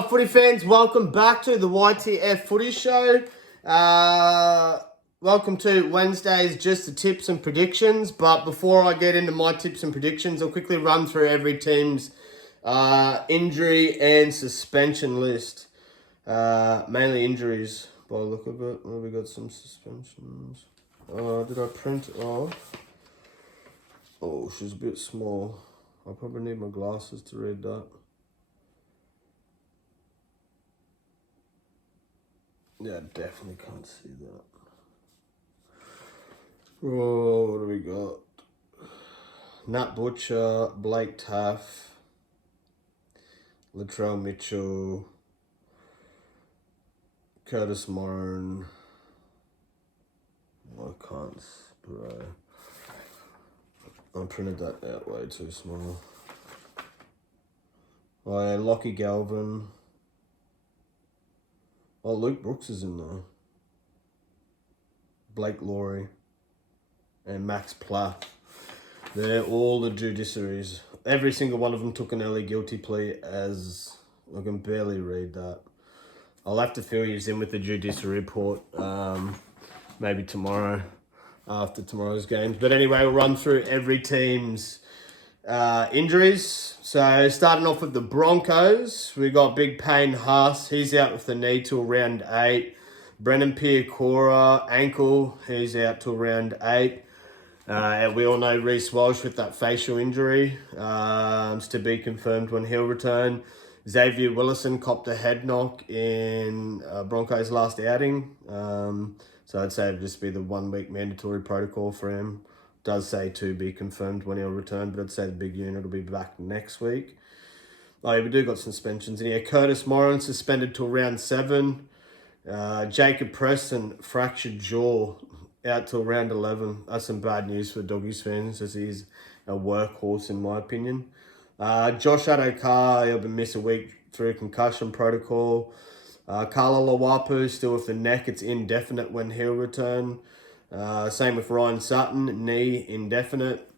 Alright, footy fans, welcome back to the YTF Footy Show. Welcome to Wednesday's Just the Tips and Predictions. But before I get into my tips and predictions, I'll quickly run through every team's injury and suspension list. Mainly injuries by the look of it. We got some suspensions. Did I print it off? Oh, she's a bit small. I probably need my glasses to read that. Yeah, definitely can't see that. Oh, what do we got? Nat Butcher, Blake Taff, Latrell Mitchell, Curtis Moran. I can't, bro. I printed that out way too small. Oh yeah, Lockie Galvin. Oh, Luke Brooks is in there. Blake Laurie and Max Plath. They're all the judiciaries. Every single one of them took an early guilty plea as... I can barely read that. I'll have to fill you in with the judiciary report maybe tomorrow after tomorrow's games. But anyway, we'll run through every team's injuries. So starting off with the Broncos, we got Big Payne Haas. He's out with the knee till round 8. Brennan Piacora, ankle. He's out till round 8. And we all know Reece Walsh with that facial injury. It's to be confirmed when he'll return. Xavier Willison copped a head knock in Broncos' last outing. So I'd say it'd just be the 1 week mandatory protocol for him. Does say to be confirmed when he'll return, but I'd say the big unit will be back next week. Oh yeah, we do got suspensions in here. Curtis Moran suspended till round 7. Jacob Preston fractured jaw out till round 11. That's some bad news for Doggies fans, as he's a workhorse in my opinion. Josh Adokar, he'll be miss a week through concussion protocol. Carla Lawapu still with the neck. It's indefinite when he'll return. Same with Ryan Sutton, knee indefinite.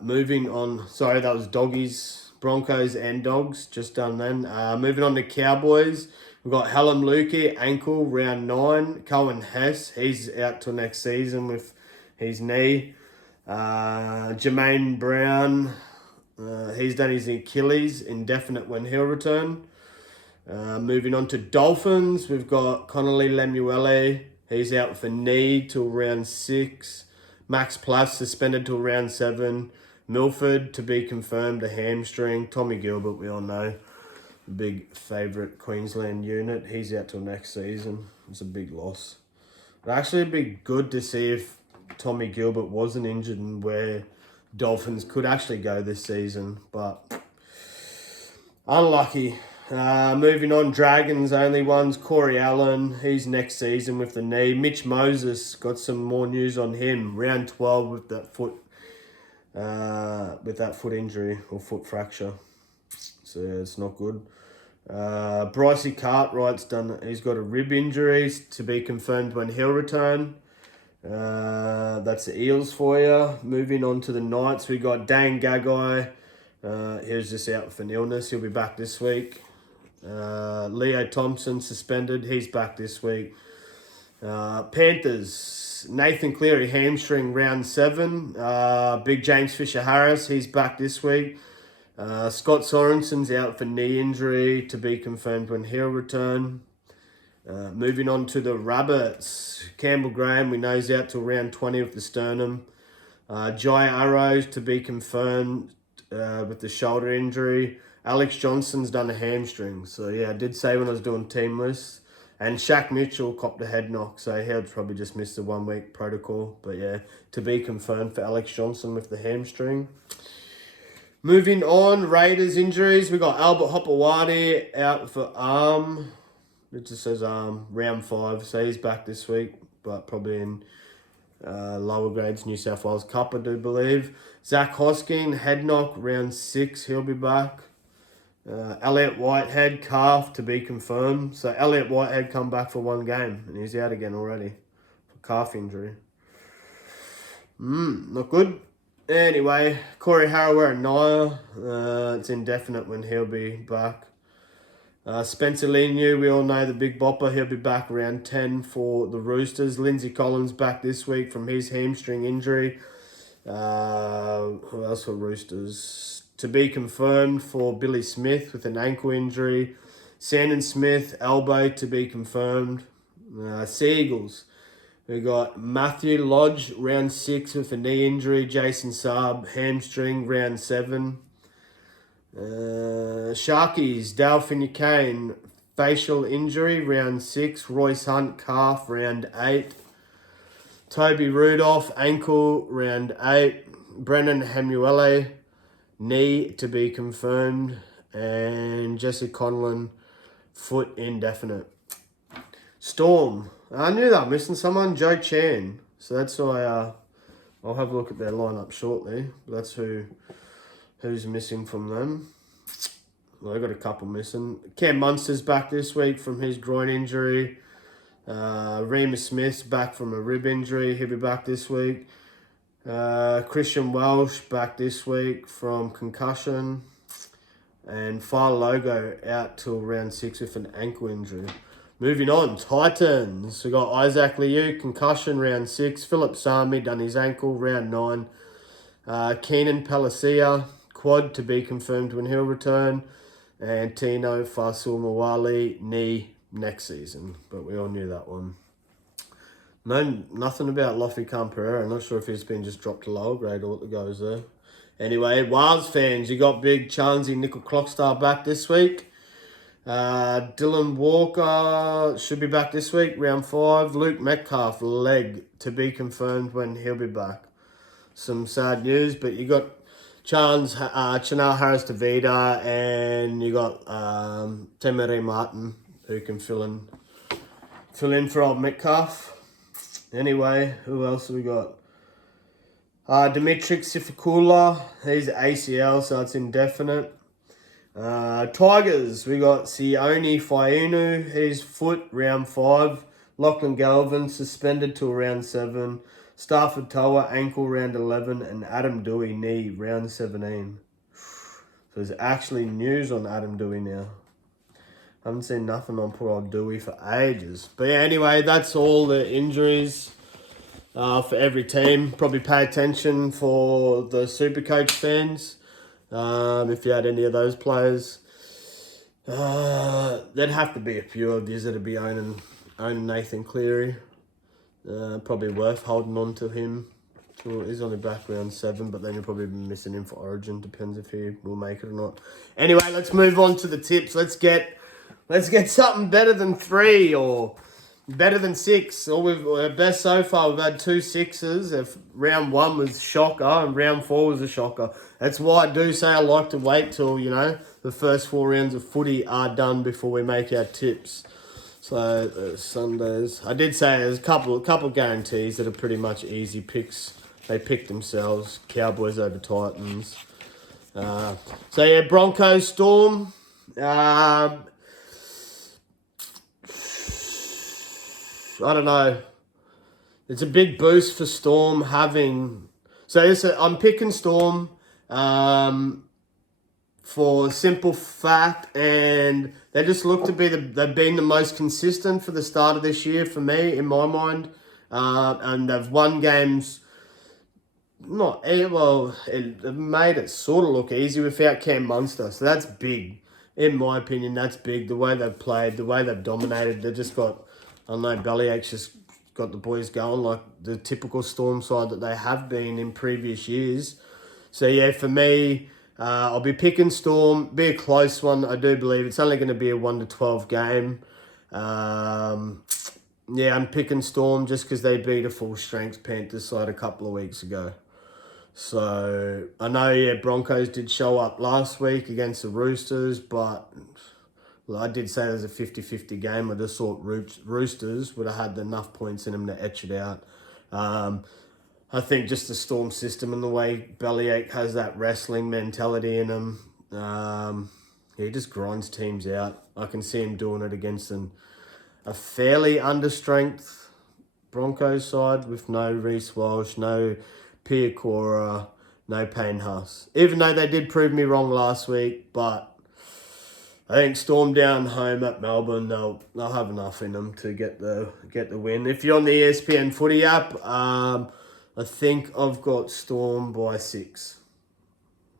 Moving on, sorry, that was Doggies, Broncos and Dogs, just done then. Moving on to Cowboys, we've got Hallam Lukey, ankle, round 9. Cohen Hess, he's out till next season with his knee. Jermaine Brown, he's done his Achilles, indefinite when he'll return. Moving on to Dolphins, we've got Connolly Lemuele. He's out with a knee till round 6. Max Plath suspended till round 7. Milford to be confirmed, a hamstring. Tommy Gilbert, we all know, big favourite Queensland unit. He's out till next season. It's a big loss. It'd actually be good to see if Tommy Gilbert wasn't injured and where Dolphins could actually go this season, but unlucky. Moving on, Dragons only ones. Corey Allen, he's next season with the knee. Mitch Moses, got some more news on him. Round 12 with that foot injury or foot fracture. So yeah, it's not good. Brycey Cartwright's done. He's got a rib injury to be confirmed when he'll return. That's the Eels for you. Moving on to the Knights, we got Dane Gagai. He was just out with an illness. He'll be back this week. Leo Thompson suspended. He's back this week. Panthers, Nathan Cleary, hamstring, round 7. Big James Fisher-Harris, he's back this week. Scott Sorensen's out for knee injury to be confirmed when he'll return. Moving on to the Rabbits, Campbell Graham, we know he's out till round 20 with the sternum. Jai Arrows to be confirmed with the shoulder injury. Alex Johnson's done a hamstring. So yeah, I did say when I was doing team lists. And Shaq Mitchell copped a head knock. So he'll probably just miss the 1 week protocol. But yeah, to be confirmed for Alex Johnson with the hamstring. Moving on, Raiders injuries. We got Albert Hopewadi out for arm. It just says round 5. So he's back this week. But probably in lower grades, New South Wales Cup, I do believe. Zach Hosking, head knock, round 6. He'll be back. Elliot Whitehead, calf to be confirmed. So Elliot Whitehead come back for 1 game and he's out again already for calf injury. Not good. Anyway, Corey Harawira and Naya, it's indefinite when he'll be back. Spencer Leniu, we all know the big bopper. He'll be back around 10 for the Roosters. Lindsay Collins back this week from his hamstring injury. Who else for Roosters? To be confirmed for Billy Smith with an ankle injury. Sandon Smith, elbow to be confirmed. Seagulls. We got Matthew Lodge, round 6 with a knee injury. Jason Saab, hamstring, round 7. Sharkies, Dale Finucane, facial injury, round 6. Royce Hunt, calf, round 8. Toby Rudolph, ankle, round 8. Brennan Hamuele, knee to be confirmed. And Jesse Conlon, foot indefinite. Storm. I knew that I'm missing someone, Joe Chan. So that's why I'll have a look at their lineup shortly. That's who's missing from them. Well, I got a couple missing. Cam Munster's back this week from his groin injury. Remus Smith's back from a rib injury. He'll be back this week. Christian Welsh back this week from concussion. And File Logo out till round 6 with an ankle injury. Moving on, Titans. We got Isaac Liu, concussion, round 6. Philip Sami, done his ankle, round 9. Keenan Palacia, quad to be confirmed when he'll return. And Tino Fasul Mawali, knee next season. But we all knew that one. Nothing about Lofi Camperera. I'm not sure if he's been just dropped to lower grade or what the goes there. Anyway, Wales fans, you got big Chansey Nickel Clockstar back this week. Dylan Walker should be back this week, round 5. Luke Metcalf, leg to be confirmed when he'll be back. Some sad news, but you got Chanel Harris-Tavita, and you got Temere Martin, who can fill in for old Metcalf. Anyway, who else have we got? Dimitri Sifikula, he's ACL, so it's indefinite. Tigers, we got Sione Fainu, his foot, round 5. Lachlan Galvin, suspended till round 7. Stafford Toa, ankle, round 11. And Adam Dewey, knee, round 17. So there's actually news on Adam Dewey now. Haven't seen nothing on poor old Dewey for ages. But yeah, anyway, that's all the injuries for every team. Probably pay attention for the Supercoach fans. If you had any of those players, there'd have to be a few of you that'd be owning Nathan Cleary. Probably worth holding on to him. He's only back round 7, but then you'll probably be missing him for Origin. Depends if he will make it or not. Anyway, let's move on to the tips. Let's get something better than 3 or better than 6. Our best so far, we've had 2 6s. If round 1 was shocker and round 4 was a shocker. That's why I do say I like to wait till, the first 4 rounds of footy are done before we make our tips. So, Sundays. I did say there's a couple guarantees that are pretty much easy picks. They pick themselves. Cowboys over Titans. Broncos, Storm. I don't know. It's a big boost for Storm having... I'm picking Storm for simple fact, and they just look to be they've been the most consistent for the start of this year for me, in my mind. And they've won games... It made it sort of look easy without Cam Munster. So that's big. In my opinion, that's big. The way they've played, the way they've dominated. They've just got... I know Bellyache's just got the boys going like the typical Storm side that they have been in previous years. So, yeah, for me, I'll be picking Storm. Be a close one, I do believe. It's only going to be a 1-12 game. I'm picking Storm just because they beat a full-strength Panthers side a couple of weeks ago. So, I know, Broncos did show up last week against the Roosters, but... Well, I did say it was a 50-50 game. I just thought Roosters would have had enough points in them to etch it out. I think just the Storm system and the way Bellyache has that wrestling mentality in him, he just grinds teams out. I can see him doing it against a fairly understrength Broncos side with no Reece Walsh, no Piakora, no Payne Haas. Even though they did prove me wrong last week, but... I think Storm down home at Melbourne, they'll have enough in them to get the win. If you're on the ESPN Footy app, I think I've got Storm by 6,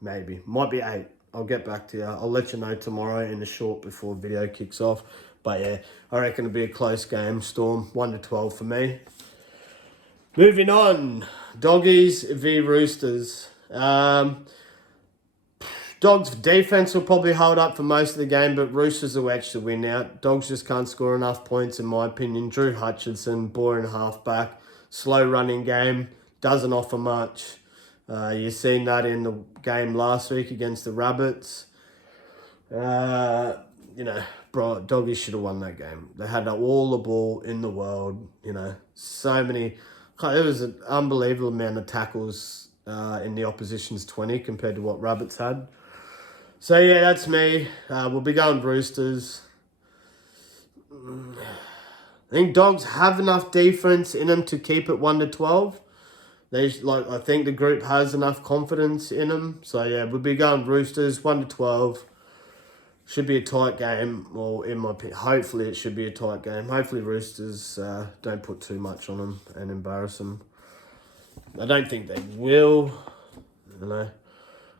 maybe, might be 8. I'll get back to you. I'll let you know tomorrow in the short before video kicks off. But yeah, I reckon it'll be a close game. Storm 1-12 for me. Moving on, Doggies v Roosters. Dogs' defense will probably hold up for most of the game, but Roosters will edge to win out. Dogs just can't score enough points, in my opinion. Drew Hutchinson, boring halfback, slow running game, doesn't offer much. You've seen that in the game last week against the Rabbits. Doggies should have won that game. They had all the ball in the world. So many. It was an unbelievable amount of tackles in the opposition's 20 compared to what Rabbits had. So yeah, that's me. We'll be going Roosters. I think Dogs have enough defense in them to keep it 1-12. I think the group has enough confidence in them. So yeah, we'll be going Roosters 1-12. Should be a tight game. Well, in my opinion, hopefully it should be a tight game. Hopefully Roosters don't put too much on them and embarrass them. I don't think they will.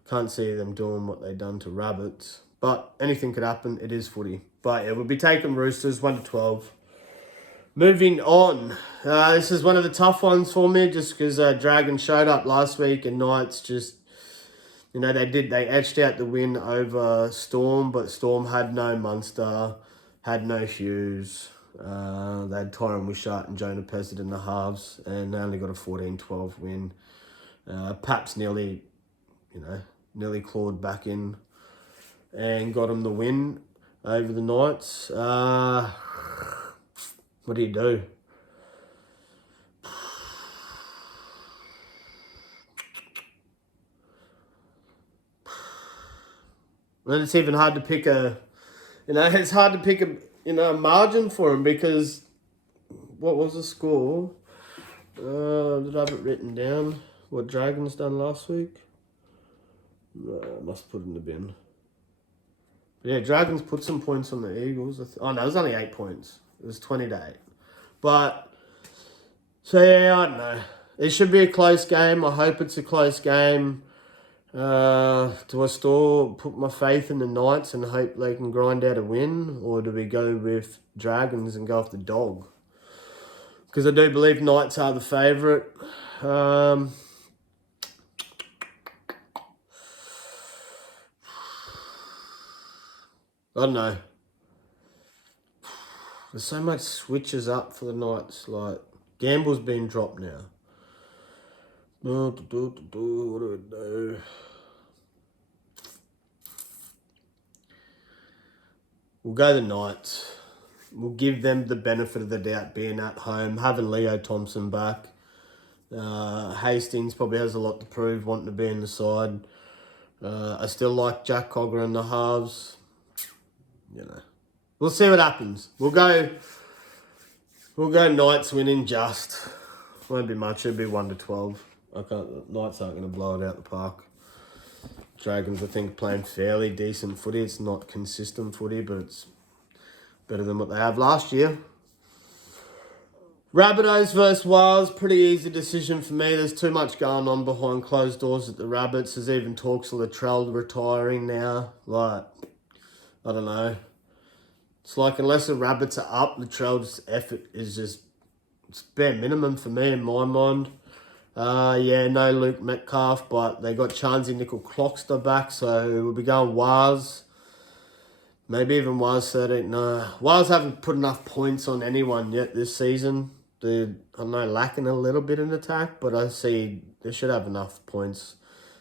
Can't see them doing what they've done to Rabbits. But anything could happen. It is footy. But yeah, we'll be taking Roosters 1-12. Moving on. This is one of the tough ones for me just because Dragons showed up last week and Knights just, they edged out the win over Storm, but Storm had no Munster, had no Hughes. They had Tyron Wishart and Jonah Pezzett in the halves and they only got a 14-12 win. Paps nearly clawed back in and got him the win over the Knights. What do you do? And it's even hard to pick a margin for him because what was the score? Did I have it written down? What Dragons done last week? No, I must put it in the bin. But yeah, Dragons put some points on the Eagles. It was only 8 points. It was 20-8. But, so yeah, I don't know. It should be a close game. I hope it's a close game. Do I still put my faith in the Knights and hope they can grind out a win? Or do we go with Dragons and go off the dog? Because I do believe Knights are the favourite. I don't know. There's so much switches up for the Knights. Like, Gamble's been dropped now. What do we do? We'll go the Knights. We'll give them the benefit of the doubt being at home, having Leo Thompson back. Hastings probably has a lot to prove, wanting to be in the side. I still like Jack Cogger in the halves. We'll see what happens. We'll go Knights winning just. Won't be much. It'll be 1-12. Knights aren't going to blow it out the park. Dragons, I think, playing fairly decent footy. It's not consistent footy, but it's better than what they have last year. Rabbitohs versus Wales, pretty easy decision for me. There's too much going on behind closed doors at the Rabbits. There's even talks of Latrell retiring now. I don't know. It's unless the Rabbits are up, Latrell's effort is it's bare minimum for me in my mind. No Luke Metcalf, but they got Charnsy Nickel-Clockster back, so we'll be going Waz. Maybe even Waz 13. No, Waz haven't put enough points on anyone yet this season. They're, lacking a little bit in attack, but I see they should have enough points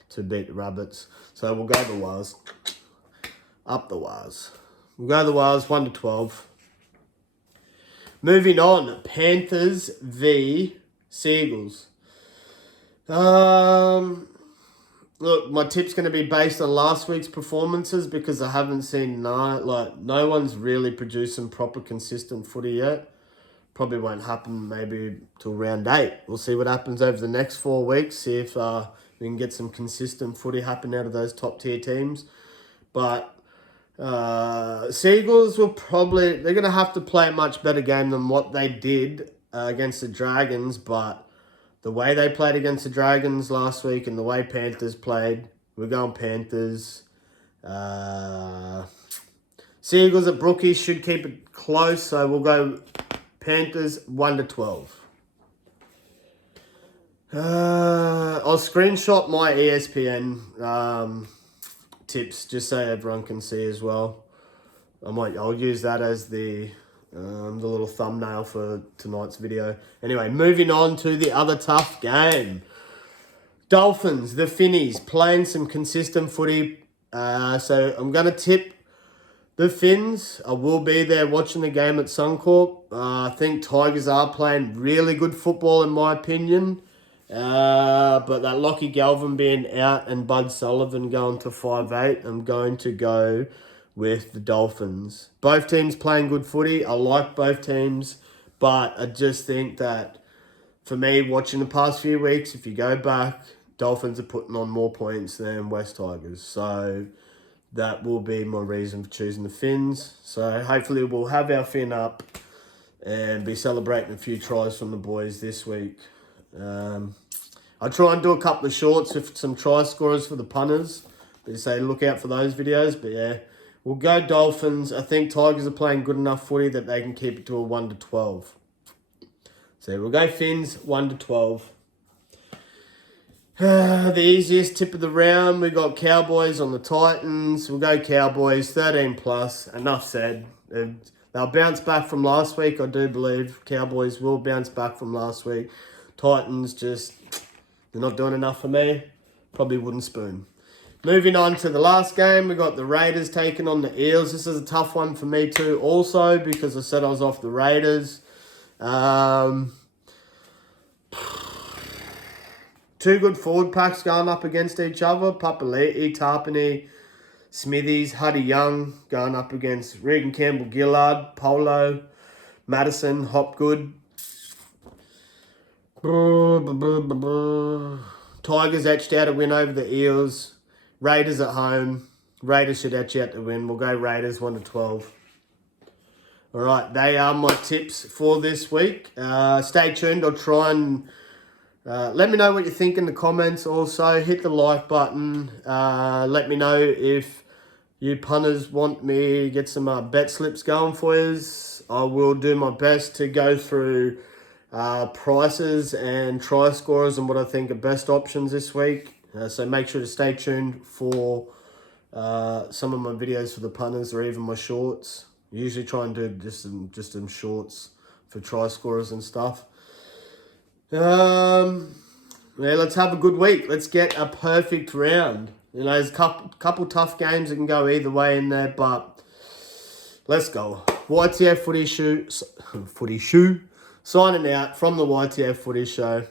to beat the Rabbits. So we'll go the Waz. Up the Waz. We'll go the Waz 1-12. Moving on, Panthers v Seagulls. Look, my tip's going to be based on last week's performances because I haven't seen no one's really producing proper consistent footy yet. Probably won't happen maybe till round 8. We'll see what happens over the next 4 weeks. See if we can get some consistent footy happen out of those top tier teams. But Seagulls will probably... They're going to have to play a much better game than what they did against the Dragons, but the way they played against the Dragons last week and the way Panthers played, we're going Panthers. Seagulls at Brookies should keep it close, so we'll go Panthers 1-12. I'll screenshot my ESPN tips just so everyone can see as well. I'll use that as the little thumbnail for tonight's video. Anyway, moving on to the other tough game. Dolphins, the Finnies, playing some consistent footy. So I'm going to tip the Finns. I will be there watching the game at Suncorp. I think Tigers are playing really good football in my opinion. But that Lockie Galvin being out and Bud Sullivan going to 5'8", I'm going to go with the Dolphins. Both teams playing good footy. I like both teams, but I just think that for me, watching the past few weeks, if you go back, Dolphins are putting on more points than West Tigers. So that will be my reason for choosing the Finns. So hopefully we'll have our Finn up and be celebrating a few tries from the boys this week. I'll try and do a couple of shorts with some try scorers for the punters. But say look out for those videos. But yeah, we'll go Dolphins. I think Tigers are playing good enough footy that they can keep it to a 1-12. So we'll go Finns 1-12. The easiest tip of the round, we got Cowboys on the Titans. We'll go Cowboys 13+. Enough said. They'll bounce back from last week, I do believe. Cowboys will bounce back from last week. Titans just, they're not doing enough for me. Probably wooden spoon. Moving on to the last game, we got the Raiders taking on the Eels. This is a tough one for me too also because I said I was off the Raiders. Two good forward packs going up against each other. Papali'i, Tarpany, Smithies, Huddy Young going up against Regan Campbell-Gillard, Polo, Madison, Hopgood. Tigers etched out a win over the Eels. Raiders at home. Raiders should etch out the win. We'll go Raiders 1-12. All right, they are my tips for this week. Stay tuned. I'll try and let me know what you think in the comments. Also, hit the like button. Let me know if you punters want me to get some bet slips going for you. I will do my best to go through prices and try scorers and what I think are best options this week. So make sure to stay tuned for some of my videos for the punters or even my shorts. I usually try and do just some shorts for try scorers and stuff. Yeah, let's have a good week. Let's get a perfect round. You know, there's a couple tough games that can go either way in there, but let's go. YTF Footy Shoe signing out from the YTF Footy Show.